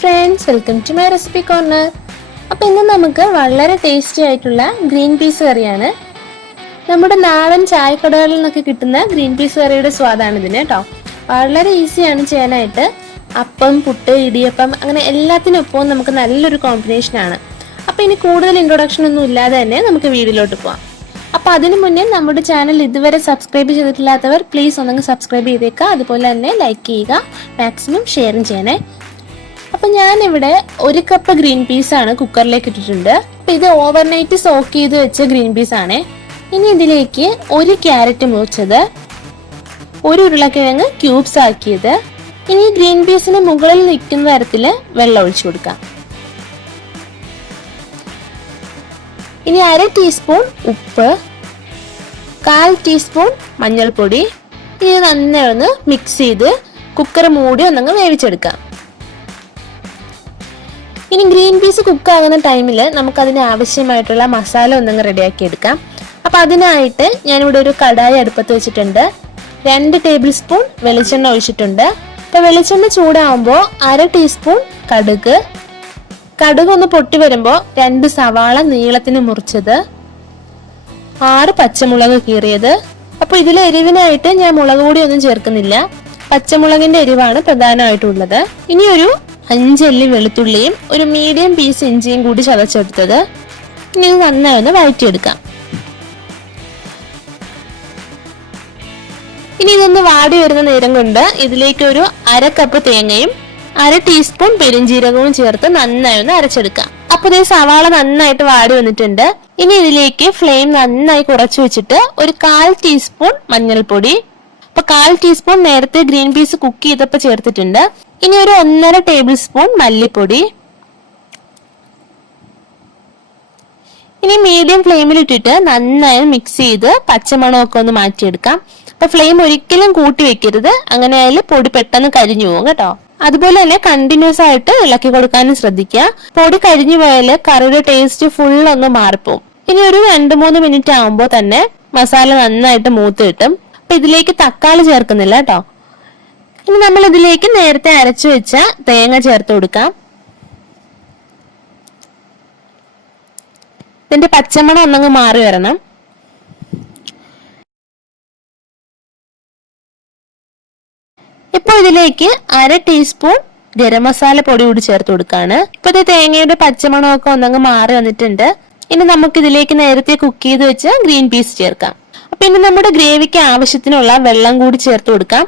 Friends, welcome to my recipe corner. അപ്പോൾ ഇന്ന് നമുക്ക് വളരെ ടേസ്റ്റി ആയിട്ടുള്ള ഗ്രീൻ പീസ് കറിയാണ്. നമ്മുടെ നാടൻ ചായക്കടകളിൽ നിന്നൊക്കെ കിട്ടുന്ന ഗ്രീൻ പീസ് കറിയുടെ സ്വാദാണ് ഇതിന് കേട്ടോ. വളരെ ഈസിയാണ് ചെയ്യാനായിട്ട്. അപ്പം, പുട്ട്, ഇടിയപ്പം അങ്ങനെ എല്ലാത്തിനൊപ്പം നമുക്ക് നല്ലൊരു കോമ്പിനേഷനാണ്. അപ്പോൾ ഇനി കൂടുതൽ ഇൻട്രൊഡക്ഷൻ ഒന്നും ഇല്ലാതെ തന്നെ നമുക്ക് വീഡിയോയിലോട്ട് പോകാം. അപ്പോൾ അതിനു മുന്നേ നമ്മുടെ ചാനൽ ഇതുവരെ സബ്സ്ക്രൈബ് ചെയ്തിട്ടില്ലാത്തവർ പ്ലീസ് ഒന്നെങ്കിൽ സബ്സ്ക്രൈബ് ചെയ്തേക്കുക. അതുപോലെ തന്നെ ലൈക്ക് ചെയ്യുക, മാക്സിമം ഷെയറും ചെയ്യണേ. അപ്പൊ ഞാനിവിടെ 1 കപ്പ് ഗ്രീൻ പീസ് ആണ് കുക്കറിലേക്ക് ഇട്ടിട്ടുണ്ട്. അപ്പൊ ഇത് ഓവർനൈറ്റ് സോക്ക് ചെയ്ത് വെച്ച ഗ്രീൻ പീസ് ആണ്. ഇനി ഇതിലേക്ക് 1 ക്യാരറ്റ് മുറിച്ചത്, 1 ഉരുളക്കിഴങ്ങ് ക്യൂബ്സ് ആക്കിയത്. ഇനി ഗ്രീൻ പീസിന് മുകളിൽ നിൽക്കുന്ന തരത്തില് വെള്ളം ഒഴിച്ചു കൊടുക്കാം. ഇനി 1/2 ടീസ്പൂൺ ഉപ്പ്, 1/4 ടീസ്പൂൺ മഞ്ഞൾപ്പൊടി. ഇനി നന്നായി ഒന്ന് മിക്സ് ചെയ്ത് കുക്കർ മൂടി ഒന്നങ്ങ് വേവിച്ചെടുക്കാം. ഇനി ഗ്രീൻ പീസ് കുക്ക് ആകുന്ന ടൈമിൽ നമുക്ക് അതിന് ആവശ്യമായിട്ടുള്ള മസാല ഒന്നങ്ങ് റെഡിയാക്കി എടുക്കാം. അപ്പൊ അതിനായിട്ട് ഞാനിവിടെ ഒരു കടായി അടുപ്പത്ത് വെച്ചിട്ടുണ്ട്. 2 ടേബിൾ സ്പൂൺ വെളിച്ചെണ്ണ ഒഴിച്ചിട്ടുണ്ട്. അപ്പൊ വെളിച്ചെണ്ണ ചൂടാവുമ്പോൾ 1/2 ടീസ്പൂൺ കടുക് ഒന്ന് പൊട്ടി വരുമ്പോൾ 2 സവാള നീളത്തിന് മുറിച്ചത്, 6 പച്ചമുളക് കീറിയത്. അപ്പൊ ഇതിലെ എരിവിനായിട്ട് ഞാൻ മുളക് പൊടി ഒന്നും ചേർക്കുന്നില്ല, പച്ചമുളകിന്റെ എരിവാണ് പ്രധാനമായിട്ടുള്ളത്. ഇനി ഒരു 5 അല്ലി വെളുത്തുള്ളിയും ഒരു മീഡിയം പീസ് ഇഞ്ചിയും കൂടി ചതച്ചെടുത്തത്. ഇനി നന്നായി ഒന്ന് വഴറ്റിയെടുക്കാം. ഇനി ഇതൊന്ന് വാടി വരുന്ന നേരം കൊണ്ട് ഇതിലേക്ക് ഒരു 1/2 കപ്പ് തേങ്ങയും 1/2 ടീസ്പൂൺ പെരിഞ്ജീരകവും ചേർത്ത് നന്നായി ഒന്ന് അരച്ചെടുക്കാം. അപ്പൊ ഇതേ സവാള നന്നായിട്ട് വാടി വന്നിട്ടുണ്ട്. ഇനി ഇതിലേക്ക് ഫ്ലെയിം നന്നായി കുറച്ചു വെച്ചിട്ട് ഒരു 1/4 ടീസ്പൂൺ മഞ്ഞൾപ്പൊടി, അപ്പൊ 1/4 ടീസ്പൂൺ നേരത്തെ ഗ്രീൻ പീസ് കുക്ക് ചെയ്തപ്പോ ചേർത്തിട്ടുണ്ട്. ഇനി ഒരു 1.5 ടേബിൾ സ്പൂൺ മല്ലിപ്പൊടി. ഇനി മീഡിയം ഫ്ലെയിമിൽ ഇട്ടിട്ട് നന്നായി മിക്സ് ചെയ്ത് പച്ചമണമൊക്കെ ഒന്ന് മാറ്റിയെടുക്കാം. അപ്പൊ ഫ്ലെയിം ഒരിക്കലും കൂട്ടി വെക്കരുത്, അങ്ങനെ ആയാലും പൊടി പെട്ടെന്ന് കരിഞ്ഞു പോകും കേട്ടോ. അതുപോലെ തന്നെ കണ്ടിന്യൂസ് ആയിട്ട് ഇളക്കി കൊടുക്കാനും ശ്രദ്ധിക്കുക. പൊടി കരിഞ്ഞു പോയാല് കറിയുടെ ടേസ്റ്റ് ഫുൾ ഒന്ന് മാറിപ്പോവും. ഇനി ഒരു 2-3 മിനിറ്റ് ആകുമ്പോൾ തന്നെ മസാല നന്നായിട്ട് മൂത്ത് കിട്ടും. അപ്പൊ ഇതിലേക്ക് തക്കാളി ചേർക്കുന്നില്ല കേട്ടോ. ഇനി നമ്മൾ ഇതിലേക്ക് നേരത്തെ അരച്ചു വെച്ച തേങ്ങ ചേർത്ത് കൊടുക്കാം. ഇതിന്റെ പച്ചമണം ഒന്നങ്ങ് മാറി വരണം. ഇപ്പൊ ഇതിലേക്ക് 1/2 ടീസ്പൂൺ ഗരം മസാല പൊടി കൂടി ചേർത്ത് കൊടുക്കാണ്. ഇപ്പൊ ഇത് തേങ്ങയുടെ പച്ചമണമൊക്കെ ഒന്നങ്ങ് മാറി വന്നിട്ടുണ്ട്. ഇനി നമുക്ക് ഇതിലേക്ക് നേരത്തെ കുക്ക് ചെയ്ത് വെച്ച ഗ്രീൻ പീസ് ചേർക്കാം. അപ്പൊ ഇനി നമ്മുടെ ഗ്രേവിക്ക് ആവശ്യത്തിനുള്ള വെള്ളം കൂടി ചേർത്ത് കൊടുക്കാം.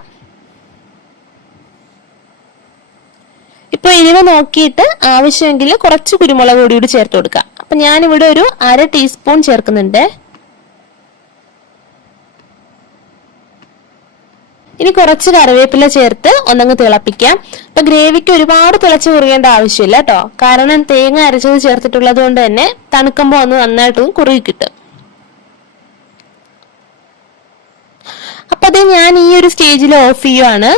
ഇപ്പൊ എരിവ് നോക്കിയിട്ട് ആവശ്യമെങ്കിൽ കുറച്ച് കുരുമുളക് പൊടി കൂടി ചേർത്ത് കൊടുക്കാം. അപ്പൊ ഞാനിവിടെ ഒരു 1/2 ടീസ്പൂൺ ചേർക്കുന്നുണ്ട്. ഇനി കുറച്ച് കറിവേപ്പില ചേർത്ത് ഒന്നങ്ങ് തിളപ്പിക്കാം. ഇപ്പൊ ഗ്രേവിക്ക് ഒരുപാട് തിളച്ച് കുറുകേണ്ട ആവശ്യമില്ല കേട്ടോ, കാരണം തേങ്ങ അരച്ചത് ചേർത്തിട്ടുള്ളത് കൊണ്ട് തന്നെ തണുക്കുമ്പോൾ ഒന്ന് നന്നായിട്ട് കുറുകി കിട്ടും. അപ്പൊ അത് ഞാൻ ഈ ഒരു സ്റ്റേജിൽ ഓഫ് ചെയ്യുവാണ്.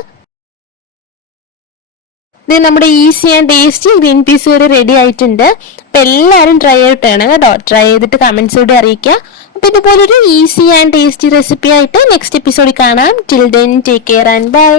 ഇത് നമ്മുടെ easy and tasty green peas curry ready ആയിട്ടുണ്ട്. അപ്പൊ എല്ലാവരും ട്രൈ ചെയ്തിട്ടാണ് കേട്ടോ. ട്രൈ ചെയ്തിട്ട് കമന്റ്സ് കൂടി അറിയിക്കുക. അപ്പൊ ഇതുപോലൊരു ഈസി ആൻഡ് ടേസ്റ്റി റെസിപ്പി ആയിട്ട് നെക്സ്റ്റ് എപ്പിസോഡിൽ കാണാം. Till then take care and by.